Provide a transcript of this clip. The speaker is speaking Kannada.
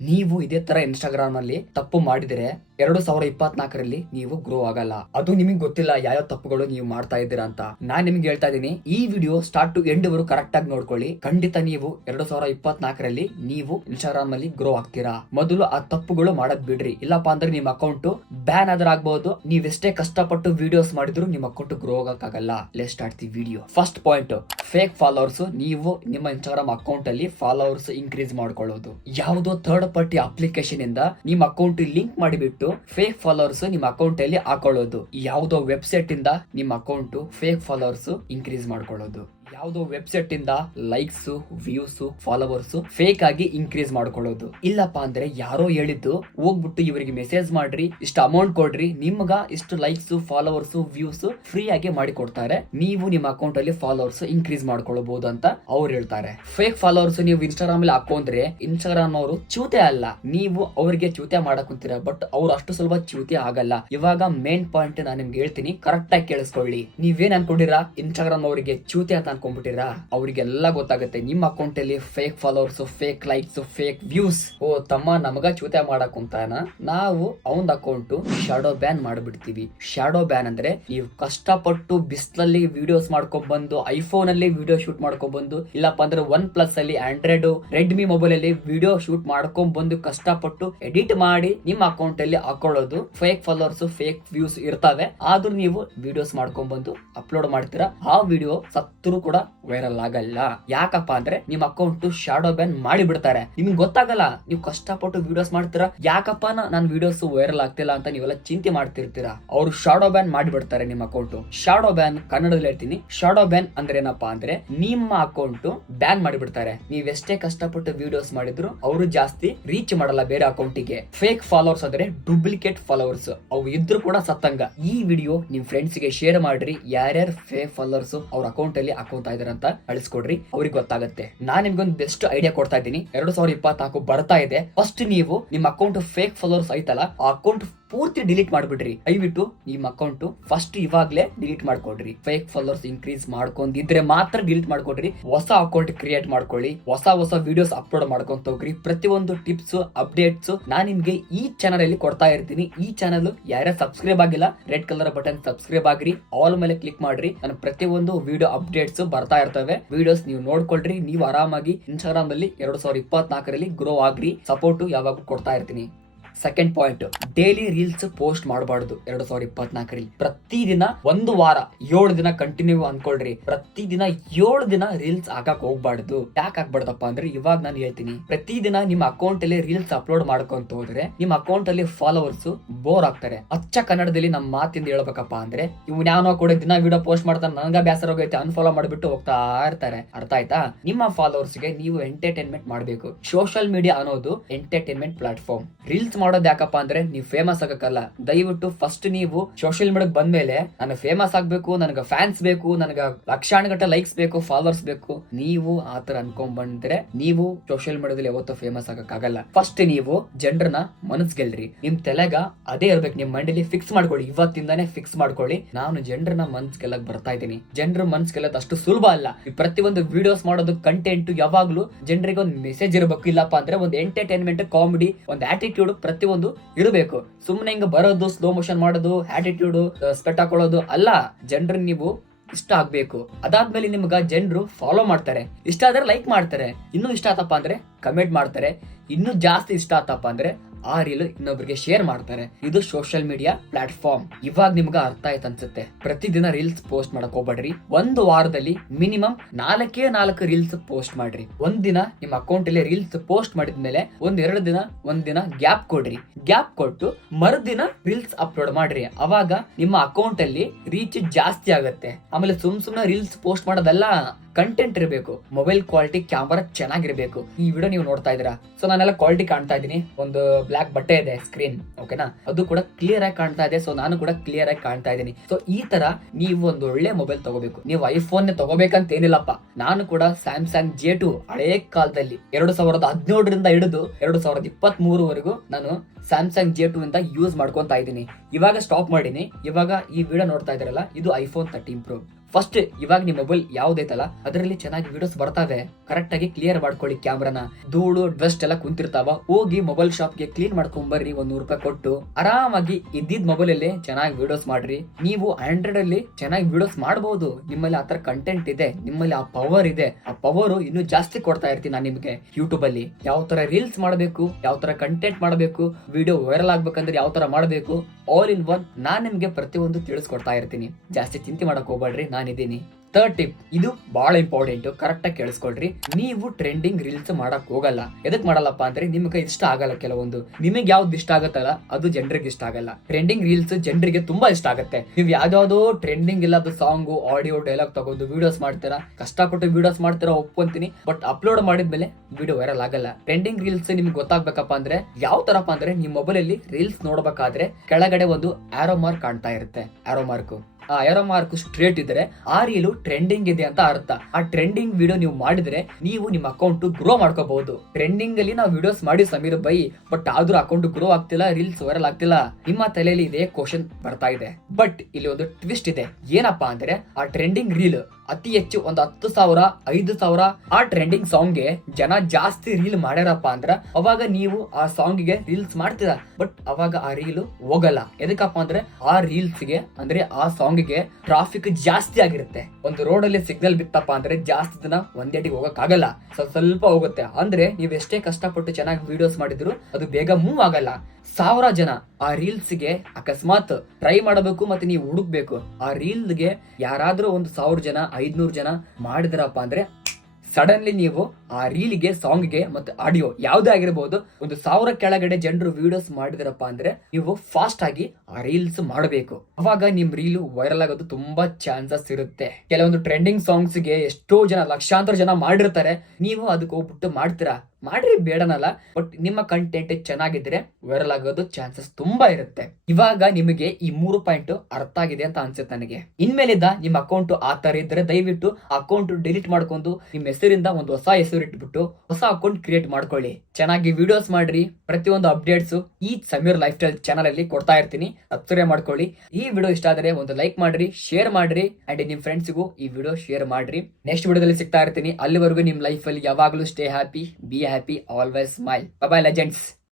ನೀವು ಇದೇ ತರ ಇನ್ಸ್ಟಾಗ್ರಾಮ್ ಅಲ್ಲಿ ತಪ್ಪು ಮಾಡಿದರೆ ಎರಡು ಸಾವಿರ ಇಪ್ಪತ್ನಾಲ್ಕರಲ್ಲಿ ನೀವು ಗ್ರೋ ಆಗಲ್ಲ. ಅದು ನಿಮಗೆ ಗೊತ್ತಿಲ್ಲ ಯಾವ ತಪ್ಪುಗಳು ನೀವು ಮಾಡ್ತಾ ಇದ್ದೀರಾ ಅಂತ. ನಾನ್ ನಿಮ್ಗೆ ಹೇಳ್ತಾ ಇದ್ದೀನಿ, ಈ ವಿಡಿಯೋ ಸ್ಟಾರ್ಟ್ ಟು ಎಂಡ್ ವರೆಗೂ ಕರೆಕ್ಟ್ ಆಗಿ ನೋಡ್ಕೊಳ್ಳಿ. ಖಂಡಿತ ನೀವು ಎರಡು ಸಾವಿರ ಇಪ್ಪತ್ನಾಲ್ಕರಲ್ಲಿ ನೀವು ಇನ್ಸ್ಟಾಗ್ರಾಮ್ ಅಲ್ಲಿ ಗ್ರೋ ಆಗ್ತೀರಾ. ಮೊದಲು ಆ ತಪ್ಪುಗಳು ಮಾಡಕ್ ಬಿಡ್ರಿ. ಇಲ್ಲಪ್ಪ ಅಂದ್ರೆ ನಿಮ್ಮ ಅಕೌಂಟ್ ಬ್ಯಾನ್ ಆದ್ರೆ ಆಗ್ಬಹುದು ನೀವೆಷ್ಟೇ ಕಷ್ಟಪಟ್ಟು ವಿಡಿಯೋಸ್ ಮಾಡಿದ್ರು ನಿಮ್ಮ account grow ಆಗಕ್ಕಾಗಲ್ಲ. Let start the video first point fake followers ನೀವು ನಿಮ್ಮ ಇನ್ಸ್ಟಾಗ್ರಾಮ್ ಅಕೌಂಟ್ ಅಲ್ಲಿ ಫಾಲೋವರ್ಸ್ ಇನ್ಕ್ರೀಸ್ ಮಾಡ್ಕೊಳ್ಳೋದು. ಯಾವುದೋ ಥರ್ಡ್ ಪಾರ್ಟಿ ಅಪ್ಲಿಕೇಶನ್ ಇಂದ ನಿಮ್ಮ ಅಕೌಂಟ್ ಲಿಂಕ್ ಮಾಡಿಬಿಟ್ಟು ಫೇಕ್ ಫಾಲೋವರ್ಸ್ ನಿಮ್ಮ ಅಕೌಂಟ್ ಅಲ್ಲಿ ಹಾಕೊಳ್ಳೋದು. ಯಾವುದೋ ವೆಬ್ಸೈಟ್ ಇಂದ ನಿಮ್ಮ ಅಕೌಂಟ್ ಫೇಕ್ ಫಾಲೋವರ್ಸ್ ಇನ್ಕ್ರೀಸ್ ಮಾಡ್ಕೊಳ್ಳೋದು. ಯಾವುದೋ ವೆಬ್ಸೈಟ್ ಇಂದ ಲೈಕ್ಸ್ ವ್ಯೂಸ್ ಫಾಲೋವರ್ಸ್ ಫೇಕ್ ಆಗಿ ಇನ್ಕ್ರೀಸ್ ಮಾಡ್ಕೊಳ್ಳೋದು. ಇಲ್ಲಪ್ಪ ಅಂದ್ರೆ ಯಾರೋ ಹೇಳಿದ್ದು, ಹೋಗ್ಬಿಟ್ಟು ಇವರಿಗೆ ಮೆಸೇಜ್ ಮಾಡ್ರಿ, ಇಷ್ಟು ಅಮೌಂಟ್ ಕೊಡ್ರಿ, ನಿಮ್ಗ ಇಷ್ಟು ಲೈಕ್ಸ್ ಫಾಲೋವರ್ಸ್ ವ್ಯೂಸ್ ಫ್ರೀ ಆಗಿ ಮಾಡಿ ಕೊಡ್ತಾರೆ ನೀವು ನಿಮ್ಮ ಅಕೌಂಟ್ ಅಲ್ಲಿ ಫಾಲೋವರ್ಸ್ ಇನ್ಕ್ರೀಸ್ ಮಾಡ್ಕೊಳ್ಬಹುದು ಅಂತ ಅವ್ರು ಹೇಳ್ತಾರೆ. ಫೇಕ್ ಫಾಲೋವರ್ಸ್ ನೀವು ಇನ್ಸ್ಟಾಗ್ರಾಮ್ ಅಲ್ಲಿ ಹಾಕೊಂಡ್ರೆ ಇನ್ಸ್ಟಾಗ್ರಾಮ್ ಅವರು ಚೂತೆ ಅಲ್ಲ. ನೀವು ಅವರಿಗೆ ಚೂತೆ ಮಾಡಕ್ ಕುಂತೀರ ಬಟ್ ಅವ್ರು ಅಷ್ಟು ಸುಲಭ ಚೂತೆ ಆಗಲ್ಲ. ಇವಾಗ ಮೇನ್ ಪಾಯಿಂಟ್ ನಾನು ನಿಮ್ಗೆ ಹೇಳ್ತೀನಿ ಕರೆಕ್ಟ್ ಆಗಿ ಕೇಳಿಸ್ಕೊಳ್ಳಿ. ನೀವೇನ್ ಅನ್ಕೊಂಡಿರಾ ಇನ್ಸ್ಟಾಗ್ರಾಮ್ ಅವರಿಗೆ ಚೂತೆ ಅಂತ ಅನ್ಕೊಂಡ್ಬಿಟ್ಟಿರಾ ಅವ್ರಿಗೆಲ್ಲ ಗೊತ್ತಾಗುತ್ತೆ. ನಿಮ್ಮ ಅಕೌಂಟ್ ಅಲ್ಲಿ fake followers fake likes fake views ಓ, ತಮ್ಮ ನಮಗ ಚೂತೆ ಮಾಡಕ್ ನಾವು ಅವನ್ ಅಕೌಂಟ್ ಶಾಡೋ ಬ್ಯಾನ್ ಮಾಡ್ಬಿಡ್ತೀವಿ. ಶಾಡೋ ಬ್ಯಾನ್ ಅಂದ್ರೆ ನೀವು ಕಷ್ಟಪಟ್ಟು ಬಿಸ್ಲಲ್ಲಿ ವಿಡಿಯೋಸ್ ಮಾಡ್ಕೊಂಡ್ ಬಂದು ಐಫೋನ್ ಅಲ್ಲಿ ವಿಡಿಯೋ ಶೂಟ್ ಮಾಡ್ಕೊಂಡ್ ಬಂದು ಇಲ್ಲಪ್ಪ ಅಂದ್ರೆ ಒನ್ ಪ್ಲಸ್ ಅಲ್ಲಿ ಆಂಡ್ರಾಯ್ಡ್ ರೆಡ್ಮಿ ಮೊಬೈಲ್ ಅಲ್ಲಿ ವಿಡಿಯೋ ಶೂಟ್ ಮಾಡ್ಕೊಂಡ್ ಬಂದು ಕಷ್ಟಪಟ್ಟು ಎಡಿಟ್ ಮಾಡಿ ನಿಮ್ಮ ಅಕೌಂಟ್ ಅಲ್ಲಿ ಹಾಕೊಳ್ಳೋದು ಫೇಕ್ ಫಾಲೋವರ್ಸ್ ಫೇಕ್ ವ್ಯೂಸ್ ಇರ್ತವೆ. ಆದ್ರೂ ನೀವು ವಿಡಿಯೋಸ್ ಮಾಡ್ಕೊಂಡ್ ಬಂದು ಅಪ್ಲೋಡ್ ಮಾಡ್ತೀರಾ? ಆ ವಿಡಿಯೋ ಸತ್ತರೂ ಕೂಡ ವೈರಲ್ ಆಗಲ್ಲ. ಯಾಕಪ್ಪ ಅಂದ್ರೆ ನಿಮ್ಮ ಅಕೌಂಟ್ ಶಾಡೋ ಬ್ಯಾನ್ ಮಾಡಿ ಬಿಡ್ತಾರೆ ನಿಮ್ಗೆ ಗೊತ್ತಾಗಲ್ಲ, ನೀವು ಕಷ್ಟಪಟ್ಟು ವಿಡಿಯೋಸ್ ಮಾಡ್ತೀರಾ? ಯಾಕಪ್ಪ ನಾನು ವಿಡಿಯೋಸ್ ವೈರಲ್ ಆಗ್ತಿಲ್ಲ ಅಂತ ನೀವೆಲ್ಲ ಚಿಂತೆ ಮಾಡ್ತಿರ್ತೀರಾ? ಅವ್ರು ಶಾಡೋ ಬ್ಯಾನ್ ಮಾಡಿ ಬಿಡ್ತಾರೆ ನಿಮ್ಮ ಅಕೌಂಟ್ ಶಾಡೋ ಬ್ಯಾನ್ ಕನ್ನಡದಲ್ಲಿ ಹೇಳ್ತೀನಿ. ಶಾಡೋ ಬ್ಯಾನ್ ಅಂದ್ರೆ ಏನಪ್ಪಾ ಅಂದ್ರೆ ನಿಮ್ಮ ಅಕೌಂಟ್ ಬ್ಯಾನ್ ಮಾಡಿಬಿಡ್ತಾರೆ. ನೀವೆಷ್ಟೇ ಕಷ್ಟಪಟ್ಟು ವಿಡಿಯೋಸ್ ಮಾಡಿದ್ರು ಅವರು ಜಾಸ್ತಿ ರೀಚ್ ಮಾಡಲ್ಲ ಬೇರೆ ಅಕೌಂಟಿಗೆ ಫೇಕ್ ಫಾಲೋವರ್ಸ್ ಅಂದ್ರೆ ಡೂಪ್ಲಿಕೇಟ್ ಫಾಲೋವರ್ಸ್ ಅವು ಇದ್ರು ಕೂಡ ಸತ್ತಂಗ. ಈ ವಿಡಿಯೋ ನಿಮ್ ಫ್ರೆಂಡ್ಸ್ಗೆ ಶೇರ್ ಮಾಡ್ರಿ. ಯಾರ್ಯಾರು ಫೇಕ್ ಫಾಲೋವರ್ಸ್ ಅವ್ರ ಅಕೌಂಟ್ ಅಲ್ಲಿ ಹಾಕೊಂತಾ ಇದಾರೆ ಅಂತ ಅಳಿಸ್ಕೊಡ್ರಿ. ಅವ್ರಿಗೆ ಗೊತ್ತಾಗುತ್ತೆ. ನಾನ್ ನಿಮ್ಗೊಂದು ಬೆಸ್ಟ್ ಐಡಿಯಾ ಕೊಡ್ತಾ ಇದ್ದೀನಿ. ಎರಡು ಸಾವಿರದ ಇಪ್ಪತ್ನಾಲ್ಕು ಬರ್ತಾ ಇದೆ. ಫಸ್ಟ್ ನೀವು ನಿಮ್ಮ ಅಕೌಂಟ್ ಫೇಕ್ ಫಾಲೋವರ್ಸ್ ಐತಲ್ಲ, ಆ ಅಕೌಂಟ್ ಪೂರ್ತಿ ಡಿಲೀಟ್ ಮಾಡ್ಬಿಡ್ರಿ. ದಯವಿಟ್ಟು ನಿಮ್ಮ ಅಕೌಂಟ್ ಫಸ್ಟ್ ಇವಾಗ್ಲೇ ಡಿಲೀಟ್ ಮಾಡ್ಕೊಡ್ರಿ. ಫೇಕ್ ಫಾಲೋರ್ಸ್ ಇನ್ಕ್ರೀಸ್ ಮಾಡ್ಕೊಂಡಿದ್ರೆ ಮಾತ್ರ ಡಿಲೀಟ್ ಮಾಡ್ಕೊಡ್ರಿ. ಹೊಸ ಅಕೌಂಟ್ ಕ್ರಿಯೇಟ್ ಮಾಡ್ಕೊಳ್ಳಿ. ಹೊಸ ಹೊಸ ವಿಡಿಯೋಸ್ ಅಪ್ಲೋಡ್ ಮಾಡ್ಕೊಂತ ಹೋಗ್ರಿ. ಪ್ರತಿಯೊಂದು ಟಿಪ್ಸ್ ಅಪ್ಡೇಟ್ಸ್ ನಾನು ನಿಮ್ಗೆ ಈ ಚಾನಲ್ ಅಲ್ಲಿ ಕೊಡ್ತಾ ಇರ್ತೀನಿ. ಈ ಚಾನಲ್ ಯಾರ್ಯಾರು ಸಬ್ಸ್ಕ್ರೈಬ್ ಆಗಿಲ್ಲ ರೆಡ್ ಕಲರ್ ಬಟನ್ ಸಬ್ಸ್ಕ್ರೈಬ್ ಆಗ್ರಿ. ಆಲ್ ಮೇಲೆ ಕ್ಲಿಕ್ ಮಾಡ್ರಿ. ನಾನು ಪ್ರತಿಯೊಂದು ವಿಡಿಯೋ ಅಪ್ಡೇಟ್ಸ್ ಬರ್ತಾ ಇರ್ತವೆ. ವಿಡಿಯೋಸ್ ನೀವು ನೋಡ್ಕೊಳ್ರಿ. ನೀವು ಆರಾಮಾಗಿ ಇನ್ಸ್ಟಾಗ್ರಾಮ್ ಅಲ್ಲಿ ಎರಡು ಸಾವಿರದ ಇಪ್ಪತ್ನಾಲ್ಕರಲ್ಲಿ ಗ್ರೋ ಆಗ್ರಿ. ಸಪೋರ್ಟ್ ಯಾವಾಗ ಕೊಡ್ತಾ ಇರ್ತೀನಿ. Second point daily reels post ಮಾಡಬಾರ್ದು. ಎರಡು ಸಾವಿರದ ಇಪ್ಪತ್ನಾಲ್ಕರಲ್ಲಿ. ಪ್ರತಿದಿನ ಒಂದು ವಾರ, ಏಳು ದಿನ ಕಂಟಿನ್ಯೂ ಅನ್ಕೊಳ್ರಿ. ಪ್ರತಿದಿನ ಏಳು ದಿನ ರೀಲ್ಸ್ ಹಾಕಕ್ ಹೋಗ್ಬಾರ್ದು. ಯಾಕೆ ಹಾಕ್ಬಾರ್ದಪ್ಪ ಅಂದ್ರೆ, ಇವಾಗ ನಾನು ಹೇಳ್ತೀನಿ. ಪ್ರತಿದಿನ ನಿಮ್ಮ ಅಕೌಂಟ್ ಅಲ್ಲಿ ರೀಲ್ಸ್ ಅಪ್ಲೋಡ್ ಮಾಡ್ಕೊಂತ ಹೋದ್ರೆ, ನಿಮ್ಮ ಅಕೌಂಟ್ ಅಲ್ಲಿ ಫಾಲೋವರ್ಸ್ ಬೋರ್ ಆಗ್ತಾರೆ. ಅಚ್ಚ ಕನ್ನಡದಲ್ಲಿ ನಮ್ಮ ಮಾತಿಂದ ಹೇಳ್ಬೇಕಪ್ಪ ಅಂದ್ರೆ ಇವ್ ಯಾವ ಕೂಡ ದಿನ ವಿಡಿಯೋ ಪೋಸ್ಟ್ ಮಾಡ್ತಾನೆ, ನನಗ ಬೇಸರ ಹೋಗೈತೆ ಅನ್ಫಾಲೋ ಮಾಡಿಬಿಟ್ಟು ಹೋಗ್ತಾ ಇರ್ತಾರೆ. ಅರ್ಥ ಆಯ್ತಾ? ನಿಮ್ಮ ಫಾಲೋವರ್ಸ್ಗೆ ನೀವು ಎಂಟರ್ಟೈನ್ಮೆಂಟ್ ಮಾಡಬೇಕು. ಸೋಷಿಯಲ್ ಮೀಡಿಯಾ ಅನ್ನೋದು ಎಂಟರ್ಟೈನ್ಮೆಂಟ್ ಪ್ಲಾಟ್ಫಾರ್ಮ್ ರೀಲ್ಸ್ ಮಾಡೋದು ಯಾಕಪ್ಪ ಅಂದ್ರೆ ನೀವು ಫೇಮಸ್ ಆಗಕ್ಕಲ್ಲ. ದಯವಿಟ್ಟು ಫಸ್ಟ್ ನೀವು ಸೋಷಿಯಲ್ ಮೀಡಿಯಾಕ್ ಬಂದ್ಮೇಲೆ ನಾನು ಫೇಮಸ್ ಆಗ್ಬೇಕು, ನನಗೆ ಫ್ಯಾನ್ಸ್ ಬೇಕು, ನನಗೆ ಲಕ್ಷಾನುಗಟ್ಟ ಲೈಕ್ಸ್ ಬೇಕು ಫಾಲೋವರ್ಸ್ ಬೇಕು. ನೀವು ಆತರ ಅನ್ಕೊಂಡ್ ಬಂದ್ರೆ ನೀವು ಸೋಷಿಯಲ್ ಮೀಡಿಯಾದಲ್ಲಿ ಯಾವತ್ತೂ ಫೇಮಸ್ ಆಗಕ್ಕಾಗಲ್ಲ. ಫಸ್ಟ್ ನೀವು ಜನರನ್ನ ಮನಸ್ ಗೆಲ್ರಿ ನಿಮ್ ತಲೆಗ ಅದೇ ಇರ್ಬೇಕು. ನಿಮ್ ಮೈಂಡಲ್ಲಿ ಫಿಕ್ಸ್ ಮಾಡ್ಕೊಳ್ಳಿ. ಇವತ್ತಿಂದಾನೇ ಫಿಕ್ಸ್ ಮಾಡ್ಕೊಳ್ಳಿ. ನಾನು ಜನರನ್ನ ಮನ್ಸ್ ಗೆಲ್ಲಕ್ ಬರ್ತಾ ಇದ್ದೀನಿ. ಜನರ ಮನ್ಸ್ ಗೆಲ್ಲೋದು ಅಷ್ಟು ಸುಲಭ ಅಲ್ಲ. ಈ ಪ್ರತಿಯೊಂದು ವಿಡಿಯೋಸ್ ಮಾಡೋದು ಕಂಟೆಂಟ್ ಯಾವಾಗ್ಲೂ ಜನರಿಗೆ ಒಂದು ಮೆಸೇಜ್ ಇರಬೇಕು. ಇಲ್ಲಪ್ಪ ಅಂದ್ರೆ ಒಂದು ಎಂಟರ್ಟೈನ್ಮೆಂಟ್ ಕಾಮಿಡಿ ಒಂದು ಆಟಿಟ್ಯೂಡ್ ಪ್ರತಿಯೊಂದು ಇರಬೇಕು ಸುಮ್ಮನೆ ಹಿಂಗ ಬರೋದು ಸ್ಲೋ ಮೋಷನ್ ಮಾಡೋದು ಆಟಿಟ್ಯೂಡ್ ಸ್ಪೆಟ್ ಹಾಕೊಳ್ಳೋದು ಅಲ್ಲ ಜನರನ್ನ ನೀವು ಇಷ್ಟ ಆಗ್ಬೇಕು. ಅದಾದ್ಮೇಲೆ ನಿಮ್ಗ ಜನರು ಫಾಲೋ ಮಾಡ್ತಾರೆ. ಇಷ್ಟ ಆದ್ರೆ ಲೈಕ್ ಮಾಡ್ತಾರೆ. ಇನ್ನೂ ಇಷ್ಟ ಆತಪ್ಪ ಅಂದ್ರೆ ಕಮೆಂಟ್ ಮಾಡ್ತಾರೆ. ಇನ್ನೂ ಜಾಸ್ತಿ ಇಷ್ಟ ಆತಪ್ಪ ಅಂದ್ರೆ ಆ ರೀಲ್ ಇನ್ನೊಬ್ರಿಗೆ ಶೇರ್ ಮಾಡ್ತಾರೆ. ಇದು ಸೋಷಿಯಲ್ ಮೀಡಿಯಾ ಪ್ಲಾಟ್ಫಾರ್ಮ್ ಇವಾಗ ನಿಮ್ಗೆ ಅರ್ಥ ಆಯ್ತು ಅನ್ಸುತ್ತೆ. ಪ್ರತಿದಿನ ರೀಲ್ಸ್ ಪೋಸ್ಟ್ ಮಾಡಕ್ ಹೋಗ್ಬೇಡ್ರಿ. ಒಂದು ವಾರದಲ್ಲಿ ಮಿನಿಮಮ್ ನಾಲ್ಕೇ ನಾಲ್ಕು ರೀಲ್ಸ್ ಪೋಸ್ಟ್ ಮಾಡ್ರಿ. ಒಂದಿನ ದಿನ ನಿಮ್ಮ ಅಕೌಂಟ್ ಅಲ್ಲಿ ರೀಲ್ಸ್ ಪೋಸ್ಟ್ ಮಾಡಿದ್ಮೇಲೆ ಒಂದ್ ಎರಡು ದಿನ ಒಂದಿನ ದಿನ ಗ್ಯಾಪ್ ಕೊಡ್ರಿ. ಗ್ಯಾಪ್ ಕೊಟ್ಟು ಮರುದಿನ ರೀಲ್ಸ್ ಅಪ್ಲೋಡ್ ಮಾಡ್ರಿ. ಅವಾಗ ನಿಮ್ಮ ಅಕೌಂಟ್ ಅಲ್ಲಿ ರೀಚ್ ಜಾಸ್ತಿ ಆಗುತ್ತೆ. ಆಮೇಲೆ ಸುಮ್ ಸುಮ್ನೆ ರೀಲ್ಸ್ ಪೋಸ್ಟ್ ಮಾಡೋದಲ್ಲ ಕಂಟೆಂಟ್ ಇರಬೇಕು. ಮೊಬೈಲ್ ಕ್ವಾಲಿಟಿ ಕ್ಯಾಮರಾ ಚೆನ್ನಾಗಿರ್ಬೇಕು. ಈ ವಿಡಿಯೋ ನೀವು ನೋಡ್ತಾ ಇದ್ದೀರಾ? ಸೊ ನಾನೆಲ್ಲ ಕ್ವಾಲಿಟಿ ಕಾಣ್ತಾ ಇದ್ದೀನಿ. ಒಂದು ಬ್ಲಾಕ್ ಬಟ್ಟೆ ಇದೆ ಸ್ಕ್ರೀನ್ ಓಕೆನಾ ಅದು ಕೂಡ ಕ್ಲಿಯರ್ ಆಗಿ ಕಾಣ್ತಾ ಇದೆ. ಸೊ ನಾನು ಕೂಡ ಕ್ಲಿಯರ್ ಆಗಿ ಕಾಣ್ತಾ ಇದ್ದೀನಿ. ಸೊ ಈ ತರ ನೀವು ಒಂದು ಒಳ್ಳೆ ಮೊಬೈಲ್ ತಗೋಬೇಕು. ನೀವು ಐಫೋನ್ ತಗೋಬೇಕಂತ ಏನಿಲ್ಲಪ್ಪ. ನಾನು ಕೂಡ ಸ್ಯಾಮ್ಸಂಗ್ ಜೆ ಟು ಹಳೇ ಕಾಲದಲ್ಲಿ ಎರಡು ಸಾವಿರದ ಹದಿನೇಳರಿಂದ ಹಿಡಿದು ಎರಡು ಸಾವಿರದ ಇಪ್ಪತ್ತ್ ಮೂರುವರೆಗೂ ನಾನು ಸ್ಯಾಮ್ಸಂಗ್ ಜೆ ಟು ಇಂದ ಯೂಸ್ ಮಾಡ್ಕೊತಾ ಇದ್ದೀನಿ. ಇವಾಗ ಸ್ಟಾಪ್ ಮಾಡೀನಿ. ಇವಾಗ ಈ ವಿಡಿಯೋ ನೋಡ್ತಾ ಇದ್ದೀರಲ್ಲ, ಇದು ಐಫೋನ್ ತರ್ಟೀನ್ ಪ್ರೋ ಫಸ್ಟ್ ಇವಾಗ ನಿಮ್ಮ ಮೊಬೈಲ್ ಯಾವ್ದೈತಲ್ಲ ಅದರಲ್ಲಿ ಚೆನ್ನಾಗಿ ವಿಡಿಯೋಸ್ ಬರ್ತಾವೆ. ಕರೆಕ್ಟ್ ಆಗಿ ಕ್ಲಿಯರ್ ಮಾಡ್ಕೊಳ್ಳಿ ಕ್ಯಾಮ್ರಾನ ಧೂಳು ಡಸ್ಟ್ ಎಲ್ಲ ಕುಂತಿರ್ತಾವ. ಹೋಗಿ ಮೊಬೈಲ್ ಶಾಪ್ಗೆ ಕ್ಲೀನ್ ಮಾಡ್ಕೊಂಡ್ ಬರ್ರಿ ಒಂದ್ ನೂರು ರೂಪಾಯಿ ಕೊಟ್ಟು. ಆರಾಮಾಗಿ ಇದ್ದಿದ್ ಮೊಬೈಲ್ ಅಲ್ಲಿ ಚೆನ್ನಾಗಿ ವಿಡಿಯೋಸ್ ಮಾಡ್ರಿ. ನೀವು ಆಂಡ್ರಾಯ್ಡ್ ಅಲ್ಲಿ ಚೆನ್ನಾಗಿ ವಿಡಿಯೋಸ್ ಮಾಡಬಹುದು ನಿಮ್ಮಲ್ಲಿ ಆತರ ಕಂಟೆಂಟ್ ಇದೆ, ನಿಮ್ಮಲ್ಲಿ ಆ ಪವರ್ ಇದೆ. ಆ ಪವರ್ ಇನ್ನು ಜಾಸ್ತಿ ಕೊಡ್ತಾ ಇರ್ತೀನಿ ನಾನು ನಿಮ್ಗೆ ಯೂಟ್ಯೂಬ್ ಅಲ್ಲಿ. ಯಾವ ತರ ರೀಲ್ಸ್ ಮಾಡಬೇಕು, ಯಾವ ತರ ಕಂಟೆಂಟ್ ಮಾಡಬೇಕು ವಿಡಿಯೋ ವೈರಲ್ ಆಗ್ಬೇಕಂದ್ರೆ ಯಾವ ತರ ಮಾಡಬೇಕು ಆಲ್ ಇನ್ ಒನ್ ನಾನ್ ನಿಮ್ಗೆ ಪ್ರತಿಯೊಂದು ತಿಳಿಸ್ಕೊಡ್ತಾ ಇರ್ತೀನಿ. ಜಾಸ್ತಿ ಚಿಂತೆ ಮಾಡಕ್ ಹೋಗ್ಬೇಡ್ರಿ. ನಾನಿದ್ದೀನಿ. ಥರ್ಡ್ ಟಿಪ್ ಇದು ಬಹಳ ಇಂಪಾರ್ಟೆಂಟ್ ಕರೆಕ್ಟಾಗಿ ಕೇಳಿಸ್ಕೊಳ್ರಿ. ನೀವು ಟ್ರೆಂಡಿಂಗ್ ರೀಲ್ಸ್ ಮಾಡಕ್ ಹೋಗಲ್ಲ. ಎದಕ್ ಮಾಡಲ್ಲಪ್ಪ ಅಂದ್ರೆ ನಿಮ್ಗೆ ಇಷ್ಟ ಆಗಲ್ಲ ಕೆಲವೊಂದು. ನಿಮಗೆ ಯಾವ್ದು ಇಷ್ಟ ಆಗತ್ತಲ್ಲ, ಅದು ಜನರಿಗೆ ಇಷ್ಟ ಆಗಲ್ಲ. ಟ್ರೆಂಡಿಂಗ್ ರೀಲ್ಸ್ ಜನರಿಗೆ ತುಂಬಾ ಇಷ್ಟ ಆಗುತ್ತೆ. ನೀವು ಯಾವ್ದಾವ್ದೋ ಟ್ರೆಂಡಿಂಗ್ ಇಲ್ಲದ ಸಾಂಗು ಆಡಿಯೋ ಡೈಲಾಗ್ ತಗೊಂಡು ವಿಡಿಯೋಸ್ ಮಾಡ್ತೀರಾ ಕಷ್ಟಪಟ್ಟು ವಿಡಿಯೋಸ್ ಮಾಡ್ತೀರಾ ಒಪ್ಕೊಂತೀನಿ. ಬಟ್ ಅಪ್ಲೋಡ್ ಮಾಡಿದ್ಮೇಲೆ ವಿಡಿಯೋ ವೈರಲ್ ಆಗಲ್ಲ. ಟ್ರೆಂಡಿಂಗ್ ರೀಲ್ಸ್ ನಿಮ್ಗೆ ಗೊತ್ತಾಗ್ಬೇಕಪ್ಪ ಅಂದ್ರೆ, ಯಾವ ತರಪ್ಪ ಅಂದ್ರೆ, ನಿಮ್ ಮೊಬೈಲ್ ಅಲ್ಲಿ ರೀಲ್ಸ್ ನೋಡ್ಬೇಕಾದ್ರೆ ಕೆಳಗಡೆ ಒಂದು ಆರೋ ಮಾರ್ಕ್ ಕಾಣ್ತಾ ಇರುತ್ತೆ. Arrow mark arrow mark straight ಇದ್ರೆ ಆ ರೀಲು ಟ್ರೆಂಡಿಂಗ್ ಇದೆ ಅಂತ ಅರ್ಥ. ಆ ಟ್ರೆಂಡಿಂಗ್ ವಿಡಿಯೋ ನೀವು ಮಾಡಿದ್ರೆ ನೀವು ನಿಮ್ಮ ಅಕೌಂಟ್ ಗ್ರೋ ಮಾಡ್ಕೋಬಹುದು. ಟ್ರೆಂಡಿಂಗ್ ಅಲ್ಲಿ ನಾವು ವಿಡಿಯೋಸ್ ಮಾಡಿ ಸಮೀರ್ ಬೈ ಬಟ್ ಆದ್ರೂ ಅಕೌಂಟ್ ಗ್ರೋ ಆಗ್ತಿಲ್ಲ ರೀಲ್ಸ್ ವೈರಲ್ ಆಗ್ತಿಲ್ಲ. ನಿಮ್ಮ ತಲೆಯಲ್ಲಿ ಇದೇ ಕ್ವಶನ್ ಬರ್ತಾ ಇದೆ. ಬಟ್ ಇಲ್ಲಿ ಒಂದು ಟ್ವಿಸ್ಟ್ ಇದೆ. ಏನಪ್ಪಾ ಅಂದ್ರೆ ಆ ಟ್ರೆಂಡಿಂಗ್ ರೀಲ್ ಅತಿ ಹೆಚ್ಚು ಒಂದು ಹತ್ತು ಸಾವಿರ, ಐದು ಸಾವಿರ ಆ ಟ್ರೆಂಡಿಂಗ್ ಸಾಂಗ್ಗೆ ಜನ ಜಾಸ್ತಿ ರೀಲ್ ಮಾಡ್ಯಾರಪ್ಪ ಅಂದ್ರ ಅವಾಗ ನೀವು ಆ ಸಾಂಗ್ಗೆ ರೀಲ್ಸ್ ಮಾಡ್ತೀರಾ. ಬಟ್ ಅವಾಗ ಆ ರೀಲ್ ಹೋಗಲ್ಲ. ಎದಕ್ಕಪ್ಪ ಅಂದ್ರೆ ಆ ರೀಲ್ಸ್ಗೆ ಅಂದ್ರೆ ಆ ಸಾಂಗ್ಗೆ ಟ್ರಾಫಿಕ್ ಜಾಸ್ತಿ ಆಗಿರುತ್ತೆ. ಒಂದು ರೋಡ್ ಅಲ್ಲಿ ಸಿಗ್ನಲ್ ಬಿತ್ತಪ್ಪ ಅಂದ್ರೆ ಜಾಸ್ತಿ ದಿನ ಒಂದೇಟಿಗೆ ಹೋಗಕ್ ಆಗಲ್ಲ ಸ್ವಲ್ಪ ಸ್ವಲ್ಪ ಹೋಗುತ್ತೆ. ಅಂದ್ರೆ ನೀವು ಎಷ್ಟೇ ಕಷ್ಟಪಟ್ಟು ಚೆನ್ನಾಗಿ ವಿಡಿಯೋಸ್ ಮಾಡಿದ್ರು ಅದು ಬೇಗ ಮೂವ್ ಆಗಲ್ಲ. ಸಾವಿರ ಜನ ಆ ರೀಲ್ಸ್ಗೆ ಅಕಸ್ಮಾತ್ ಟ್ರೈ ಮಾಡಬೇಕು ಮತ್ತೆ ನೀವು ಹುಡುಕ್ಬೇಕು. ಆ ರೀಲ್ಗೆ ಯಾರಾದ್ರೂ ಒಂದು ಸಾವಿರ ಜನ ಐದ್ನೂರು ಜನ ಮಾಡಿದ್ರಪ್ಪ ಅಂದ್ರೆ ಸಡನ್ಲಿ ನೀವು ಆ ರೀಲ್ಗೆ, ಸಾಂಗ್ಗೆ ಮತ್ತೆ ಆಡಿಯೋ ಯಾವುದೇ ಆಗಿರಬಹುದು ಒಂದು ಸಾವಿರ ಕೆಳಗಡೆ ಜನರು ವಿಡಿಯೋಸ್ ಮಾಡಿದ್ರಪ್ಪ ಅಂದ್ರೆ ನೀವು ಫಾಸ್ಟ್ ಆಗಿ ಆ ರೀಲ್ಸ್ ಮಾಡಬೇಕು. ಅವಾಗ ನಿಮ್ ರೀಲ್ ವೈರಲ್ ಆಗೋದು ತುಂಬಾ ಚಾನ್ಸಸ್ ಇರುತ್ತೆ. ಕೆಲವೊಂದು ಟ್ರೆಂಡಿಂಗ್ ಸಾಂಗ್ಸ್ಗೆ ಎಷ್ಟೋ ಜನ, ಲಕ್ಷಾಂತರ ಜನ ಮಾಡಿರ್ತಾರೆ. ನೀವು ಅದಕ್ಕೆ ಹೋಗ್ಬಿಟ್ಟು ಮಾಡ್ತೀರಾ? ಮಾಡ್ರಿ, ಬೇಡನಲ್ಲ. ಬಟ್ ನಿಮ್ಮ ಕಂಟೆಂಟ್ ಚೆನ್ನಾಗಿದ್ರೆ ವೈರಲ್ ಆಗೋದು ಚಾನ್ಸಸ್ ತುಂಬಾ ಇರುತ್ತೆ. ಇವಾಗ ನಿಮಗೆ ಈ ಮೂರು ಪಾಯಿಂಟ್ ಅರ್ಥ ಆಗಿದೆ ಅಂತ ಅನ್ಸುತ್ತೆ ನನಗೆ. ಇನ್ಮೇಲಿಂದ ನಿಮ್ಮ ಅಕೌಂಟ್ ಆ ತರ ಇದ್ರೆ ದಯವಿಟ್ಟು ಅಕೌಂಟ್ ಡಿಲೀಟ್ ಮಾಡ್ಕೊಂಡು ನಿಮ್ಮ ಹೆಸರಿಂದ ಒಂದು ಹೊಸ ಹೆಸರು ಇಟ್ಬಿಟ್ಟು ಹೊಸ ಅಕೌಂಟ್ ಕ್ರಿಯೇಟ್ ಮಾಡ್ಕೊಳ್ಳಿ. ಚೆನ್ನಾಗಿ ವಿಡಿಯೋಸ್ ಮಾಡ್ರಿ. ಪ್ರತಿಯೊಂದು ಅಪ್ಡೇಟ್ಸ್ ಈ ಸಮೀರ್ ಲೈಫ್ ಸ್ಟೈಲ್ ಚಾನಲ್ ಅಲ್ಲಿ ಕೊಡ್ತಾ ಇರ್ತೀನಿ. ಸಬ್ಸ್ಕ್ರೈಬ್ ಮಾಡ್ಕೊಳ್ಳಿ. ಈ ವಿಡಿಯೋ ಇಷ್ಟ ಆದ್ರೆ ಒಂದು ಲೈಕ್ ಮಾಡ್ರಿ ಶೇರ್ ಮಾಡ್ರಿ ಅಂಡ್ ನಿಮ್ ಫ್ರೆಂಡ್ಸ್ಗೂ ಈ ವಿಡಿಯೋ ಶೇರ್ ಮಾಡ್ರಿ. ನೆಕ್ಸ್ಟ್ ವಿಡಿಯೋದಲ್ಲಿ ಸಿಗ್ತಾ ಇರ್ತೀನಿ. ಅಲ್ಲಿವರೆಗೂ ನಿಮ್ ಲೈಫ್ ಅಲ್ಲಿ ಯಾವಾಗಲೂ stay happy be happy, always smile. Bye bye, legends.